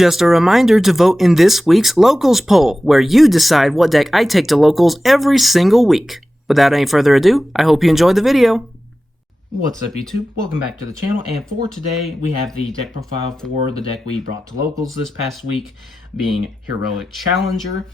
Just a reminder to vote in this week's Locals poll, where you decide what deck I take to Locals every single week. Without any further ado, I hope you enjoyed the video. What's up, YouTube? Welcome back to the channel, and for today we have the deck profile for the deck we brought to Locals this past week, being Heroic Challenger.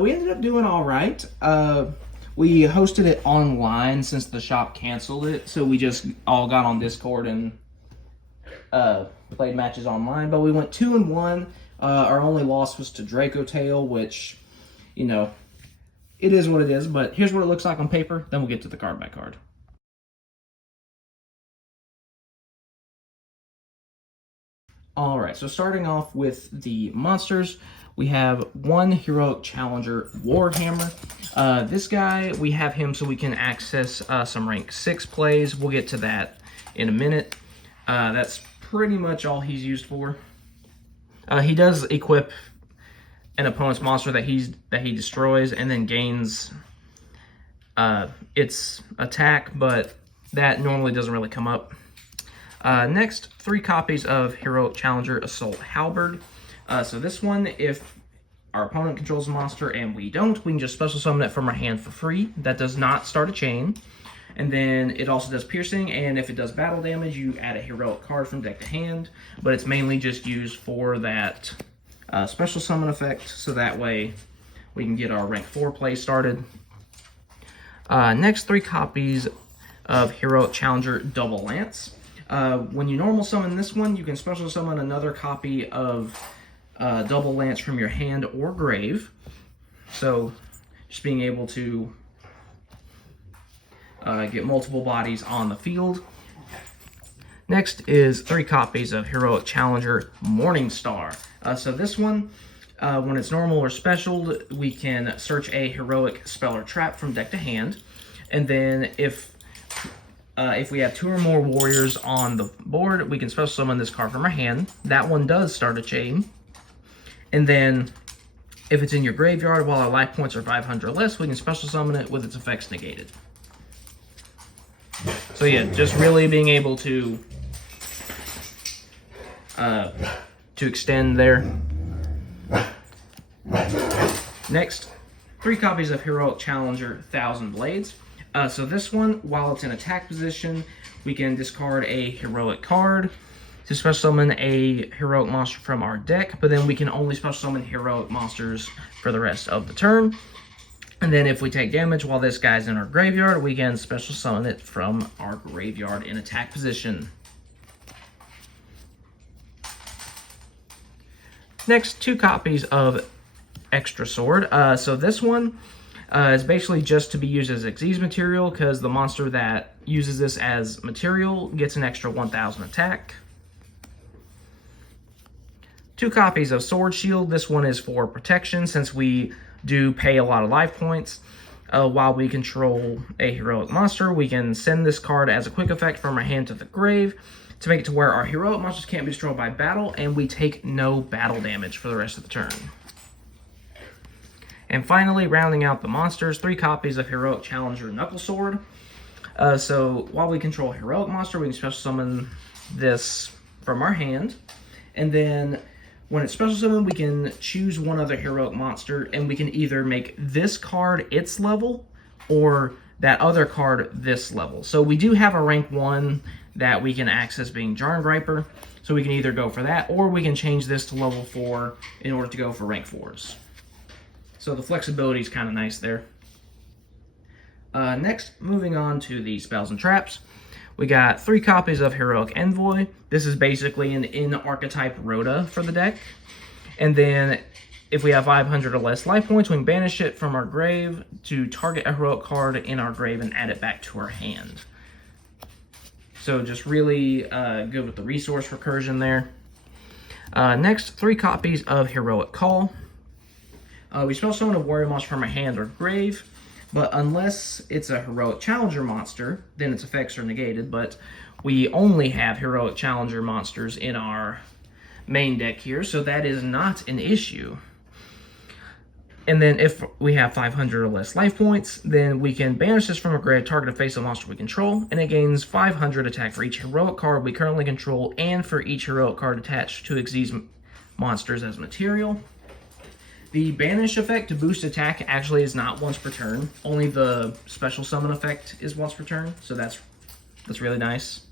We ended up doing alright. We hosted it online since the shop canceled it, so we just all got on Discord and played matches online, but we went 2-1. Our only loss was to Draco Tail, which, you know, it is what it is, but here's what it looks like on paper, then we'll get to the card by card. Alright, so starting off with the monsters, we have one Heroic Challenger Warhammer. This guy, we have him so we can access some rank 6 plays. We'll get to that in a minute. That's pretty much all he's used for. He does equip an opponent's monster that he destroys and then gains its attack, but that normally doesn't really come up. Next, 3 copies of Heroic Challenger Assault Halberd. So this one, if our opponent controls a monster and we don't, we can just special summon it from our hand for free. That does not start a chain. And then it also does piercing, and if it does battle damage, you add a heroic card from deck to hand, but it's mainly just used for that special summon effect, so that way we can get our rank 4 play started. Next, 3 copies of Heroic Challenger Double Lance. When you normal summon this one, you can special summon another copy of Double Lance from your hand or grave. So just being able to get multiple bodies on the field. Next is 3 copies of Heroic Challenger Morningstar. So this one, when it's normal or special, we can search a heroic spell or trap from deck to hand. And then if we have 2 or more warriors on the board, we can special summon this card from our hand. That one does start a chain. And then if it's in your graveyard while our life points are 500 or less, we can special summon it with its effects negated. So yeah, just really being able to extend there. Next, 3 copies of Heroic Challenger Thousand Blades. So this one, while it's in attack position, we can discard a heroic card to special summon a heroic monster from our deck, but then we can only special summon heroic monsters for the rest of the turn. And then if we take damage while this guy's in our graveyard, we can special summon it from our graveyard in attack position. Next, 2 copies of Extra Sword. So this one is basically just to be used as Xyz material, because the monster that uses this as material gets an extra 1000 attack. 2 copies of Sword Shield. This one is for protection, since we do pay a lot of life points. While we control a heroic monster, we can send this card as a quick effect from our hand to the grave to make it to where our heroic monsters can't be destroyed by battle, and we take no battle damage for the rest of the turn. And finally, rounding out the monsters, 3 copies of Heroic Challenger Knuckle Sword. So while we control a heroic monster, we can special summon this from our hand, and then when it's special summon, we can choose one other heroic monster, and we can either make this card its level or that other card this level. So we do have a rank 1 that we can access, being Jarngriper, so we can either go for that, or we can change this to level 4 in order to go for rank 4s. So the flexibility is kind of nice there. Next, moving on to the spells and traps. We got 3 copies of Heroic Envoy. This is basically an in-archetype Rhoda for the deck. And then, if we have 500 or less life points, we can banish it from our grave to target a heroic card in our grave and add it back to our hand. So just really good with the resource recursion there. Next, 3 copies of Heroic Call. We special summon a warrior monster from our hand or grave. But unless it's a Heroic Challenger monster, then its effects are negated. But we only have Heroic Challenger monsters in our main deck here, so that is not an issue. And then if we have 500 or less life points, then we can banish this from a grave, target a face of monster we control, and it gains 500 attack for each heroic card we currently control and for each heroic card attached to Xyz monsters as material. The banish effect to boost attack actually is not once per turn. Only the special summon effect is once per turn, so that's really nice.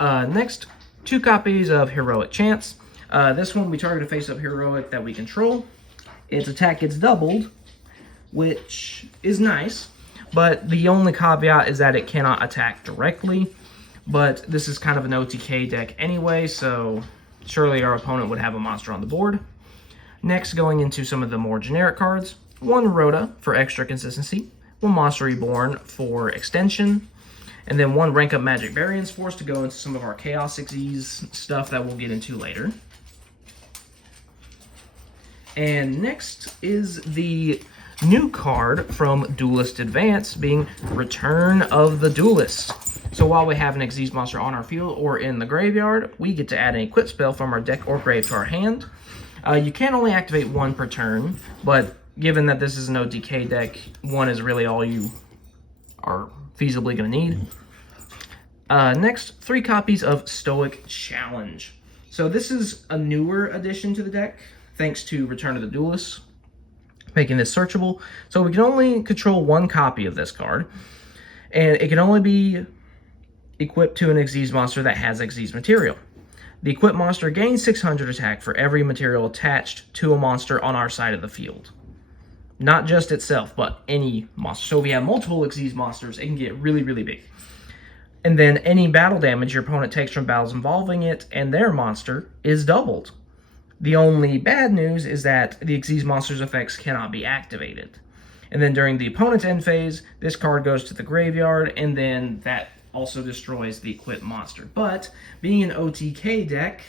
Next, 2 copies of Heroic Chance. This one we target a face-up heroic that we control. Its attack gets doubled, which is nice, but the only caveat is that it cannot attack directly. But this is kind of an OTK deck anyway, so surely our opponent would have a monster on the board. Next, going into some of the more generic cards, 1 Rhoda for extra consistency, 1 Monster Reborn for extension, and then 1 Rank Up Magic Variance Force to go into some of our Chaos 6Es stuff that we'll get into later. And next is the new card from Duelist Advance, being Return of the Duelist. So while we have an Xyz monster on our field or in the graveyard, we get to add an equip spell from our deck or grave to our hand. You can only activate 1 per turn, but given that this is an OTK deck, 1 is really all you are feasibly going to need. Next, 3 copies of Stoic Challenge. So this is a newer addition to the deck, thanks to Return of the Duelist, making this searchable. So we can only control 1 copy of this card, and it can only be equipped to an Xyz monster that has Xyz material. The equipped monster gains 600 attack for every material attached to a monster on our side of the field. Not just itself, but any monster. So if we have multiple Xyz monsters, it can get really, really big. And then any battle damage your opponent takes from battles involving it and their monster is doubled. The only bad news is that the Xyz monster's effects cannot be activated. And then during the opponent's end phase, this card goes to the graveyard, and then that also destroys the equipped monster. But being an OTK deck,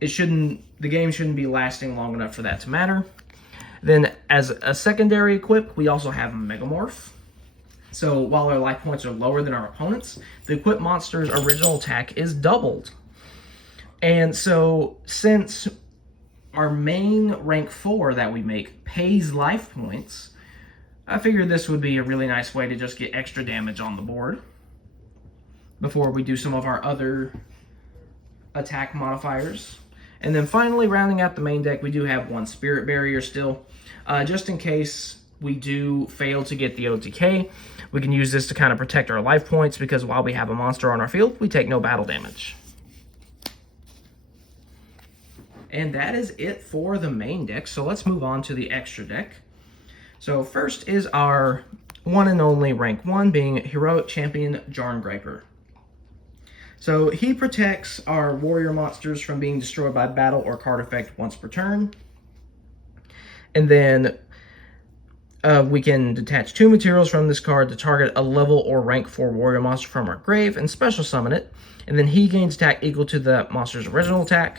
the game shouldn't be lasting long enough for that to matter. Then as a secondary equip, we also have Megamorph. So while our life points are lower than our opponents, the equipped monster's original attack is doubled. And so since our main rank 4 that we make pays life points, I figured this would be a really nice way to just get extra damage on the board before we do some of our other attack modifiers. And then finally, rounding out the main deck, we do have 1 Spirit Barrier still. Just in case we do fail to get the OTK, we can use this to kind of protect our life points, because while we have a monster on our field, we take no battle damage. And that is it for the main deck, so let's move on to the extra deck. So first is our one and only rank 1, being Heroic Champion Jarngraper. So he protects our warrior monsters from being destroyed by battle or card effect once per turn. And then we can detach 2 materials from this card to target a level or rank 4 warrior monster from our grave and special summon it. And then he gains attack equal to the monster's original attack.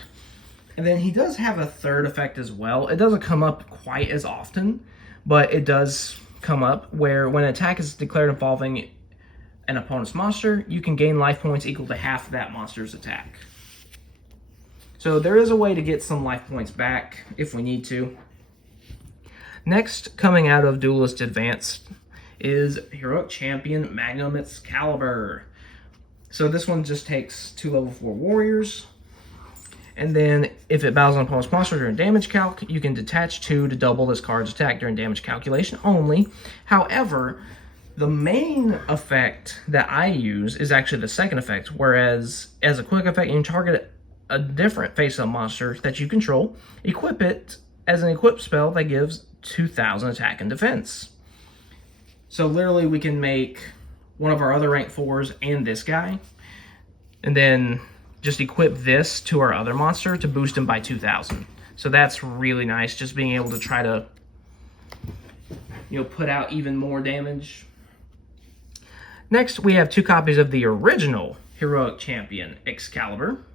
And then he does have a third effect as well. It doesn't come up quite as often, but it does come up where when an attack is declared involving an opponent's monster, you can gain life points equal to half of that monster's attack. So there is a way to get some life points back if we need to. Next, coming out of Duelist Advance, is Heroic Champion Magnum Excalibur. So this one just takes 2 level 4 warriors. And then if it battles an opponent's monster during damage calc, you can detach 2 to double this card's attack during damage calculation only. However, the main effect that I use is actually the second effect, whereas as a quick effect, you can target a different face-up monster that you control, equip it as an equip spell that gives 2,000 attack and defense. So literally we can make one of our other rank 4s and this guy, and then just equip this to our other monster to boost him by 2,000. So that's really nice, just being able to try to, put out even more damage. Next, we have 2 copies of the original Heroic Champion Excalibur.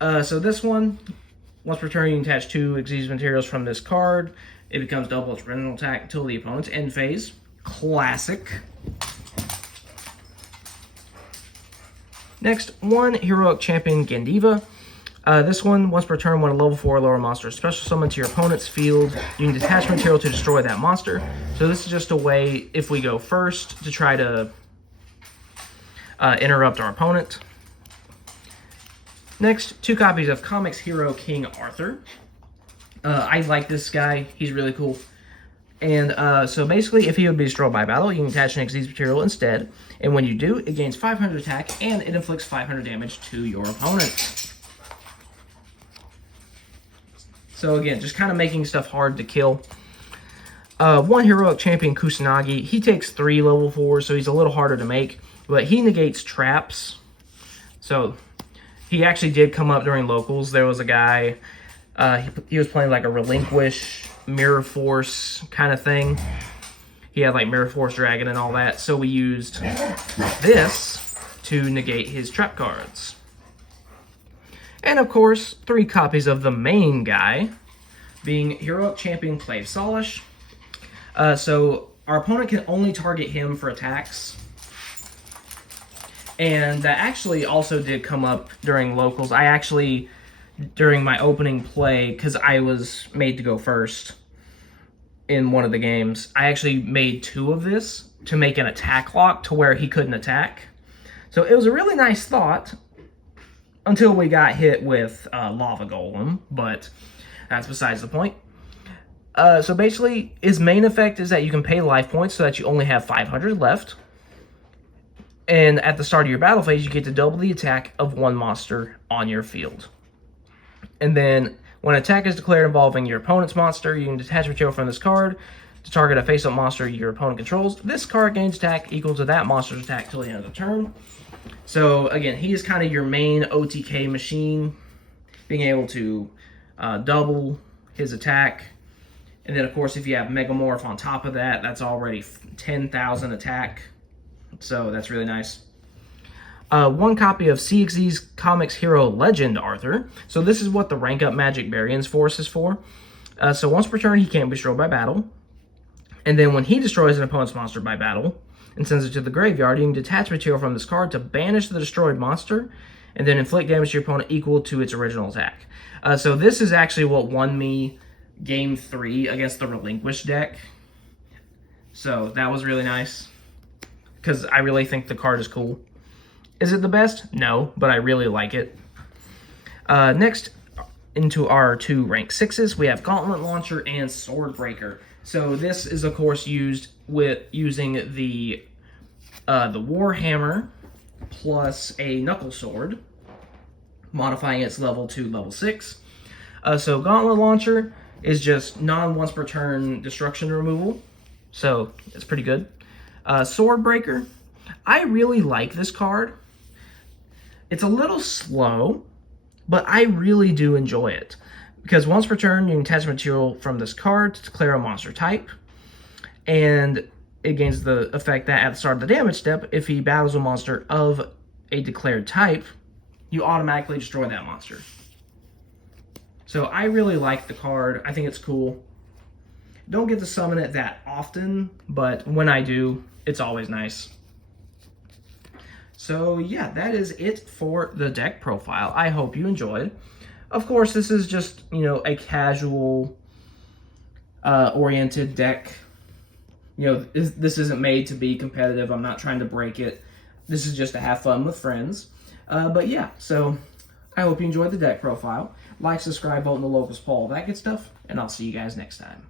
So this one, once per turn, you can attach 2 Xyz materials from this card. It becomes double its original attack until the opponent's end phase. Classic. Next, 1 Heroic Champion Gandiva. This one, once per turn, when a level 4 or lower monster is special summoned to your opponent's field, you can detach material to destroy that monster. So this is just a way, if we go first, to try to interrupt our opponent. Next, 2 copies of Comics Hero King Arthur. I like this guy. He's really cool. And so basically, if he would be destroyed by battle, you can attach an Xyz material instead. And when you do, it gains 500 attack and it inflicts 500 damage to your opponent. So again, just kind of making stuff hard to kill. 1 Heroic Champion Kusanagi. He takes 3 level 4s, so he's a little harder to make. But he negates traps. So he actually did come up during locals. There was a guy, he was playing like a Relinquish, Mirror Force kind of thing. He had like Mirror Force Dragon and all that. So we used this to negate his trap cards. And of course, 3 copies of the main guy, being Heroic Champion Clave Solish. So our opponent can only target him for attacks. And that actually also did come up during locals. I actually, during my opening play, because I was made to go first in one of the games, I actually made 2 of this to make an attack lock to where he couldn't attack. So it was a really nice thought until we got hit with Lava Golem, but that's besides the point. So basically, his main effect is that you can pay life points so that you only have 500 left. And at the start of your battle phase, you get to double the attack of 1 monster on your field. And then, when an attack is declared involving your opponent's monster, you can detach material from this card to target a face-up monster your opponent controls. This card gains attack equal to that monster's attack till the end of the turn. So, again, he is kind of your main OTK machine, being able to double his attack. And then, of course, if you have Megamorph on top of that, that's already 10,000 attack. So that's really nice. 1 copy of CXZ's Comics Hero Legend Arthur. So this is what the Rank Up Magic Variance Force is for. So once per turn, he can't be destroyed by battle. And then when he destroys an opponent's monster by battle and sends it to the graveyard, you can detach material from this card to banish the destroyed monster and then inflict damage to your opponent equal to its original attack. So this is actually what won me Game 3 against the Relinquish deck. So that was really nice, because I really think the card is cool. Is it the best? No, but I really like it. Next, into our 2 rank 6s, we have Gauntlet Launcher and Sword Breaker. So this is, of course, used with using the Warhammer plus a Knuckle Sword, modifying its level to level 6. So Gauntlet Launcher is just non-once per turn destruction removal. So it's pretty good. Sword Breaker, I really like this card. It's a little slow, but I really do enjoy it. Because once per turn, you can attach material from this card to declare a monster type. And it gains the effect that at the start of the damage step, if he battles a monster of a declared type, you automatically destroy that monster. So I really like the card. I think it's cool. Don't get to summon it that often, but when I do, it's always nice. So yeah, that is it for the deck profile. I hope you enjoyed. Of course, this is just, a casual oriented deck. This isn't made to be competitive. I'm not trying to break it. This is just to have fun with friends. But yeah, so I hope you enjoyed the deck profile. Like, subscribe, vote in the locals poll, that good stuff, and I'll see you guys next time.